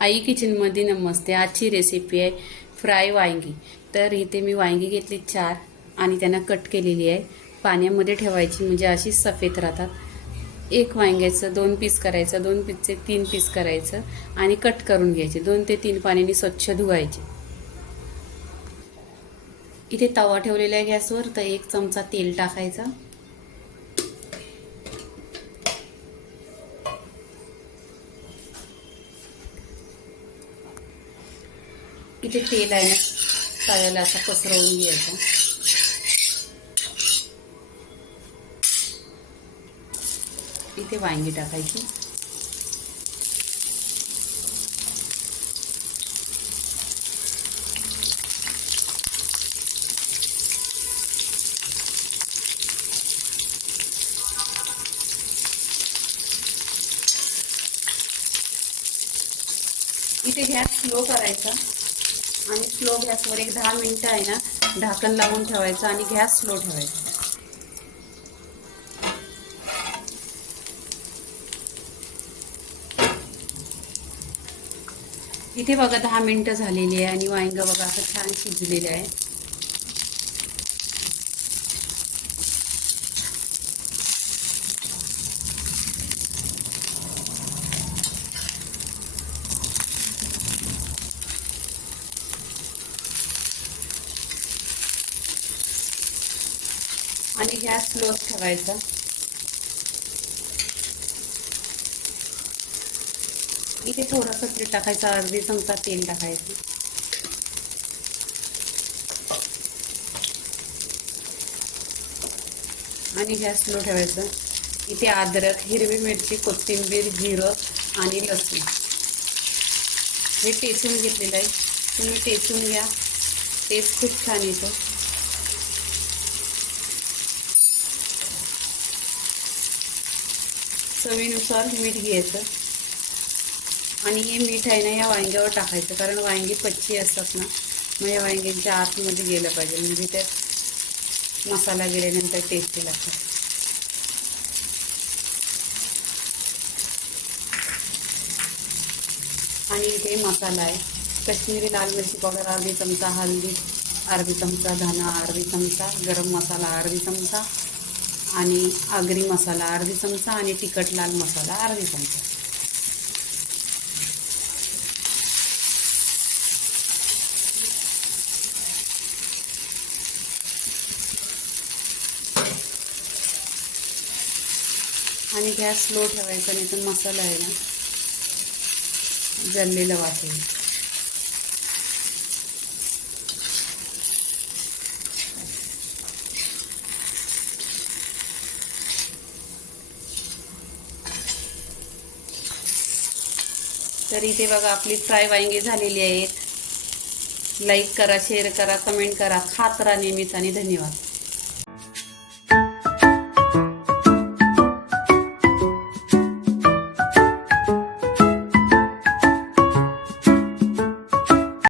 आई किचनमध्ये नमस्ते. आजची रेसिपी आहे फ्राय वांगी. तर इथे मी वांगी घेतली चार आणि त्यांना कट केलेली आहे. पाण्यामध्ये ठेवायची म्हणजे अशी सफेद राहतात. एक वांग्याचं दोन पीस करायचं दोन पीसचे तीन पीस करायचं आणि कट करून घ्यायचे. दोन ते तीन पाण्याने स्वच्छ धुवायचे. इथे तवा ठेवलेला आहे गॅसवर तर एक चमचा तेल टाकायचा. इथे तेल आहे ना तव्याला असा पसरवून घ्यायचा. इथे वांगी टाकायची. इथे गॅस स्लो करायचा. आणि स्लो गॅसवर एक दहा मिनटं आहे ना ढाकण लावून ठेवायचं आणि गॅस स्लो ठेवायचा. इथे बघा दहा मिनटं झालेली आहे आणि वांग बघा असं छान शिजलेलं आहे. आणि गॅस स्लोच ठेवायचा. इथे थोडंसं तेल टाकायचं अर्धी चमचा तेल टाकायचं. आणि गॅस स्लो ठेवायचं. इथे अद्रक हिरवी मिरची कोथिंबीर जिरं आणि लसूण. हे टेचून घेतलेलं आहे. तुम्ही टेचून घ्या. टेस्ट खूप छान येतो. चवीनुसार मीठ घ्यायचं. आणि हे मीठ आहे ना या वांग्यावर टाकायचं. कारण वांगी पच्ची असतात ना मग या वांग्यांच्या आतमध्ये गेलं पाहिजे. म्हणजे त्यात मसाला गेल्यानंतर टेस्टी लागतात. आणि इथे मसाला आहे. कश्मीरी लाल मिरची पावडर अर्धी चमचा हळदी अर्धी चमचा धना अर्धी चमचा गरम मसाला अर्धी चमचा आणि आगरी मसाला अर्धी चमचा आणि तिखट लाल मसाला अर्धी चमचा. आणि गॅस स्लो ठेवायचा नाही तर मसाला आहे ना जळलेलं वाटेल. तर इथे बघा आपली फ्राय वांगी झालेली आहेत. लाईक करा शेअर करा कमेंट करा. खात राहा नेहमीच आणि धन्यवाद.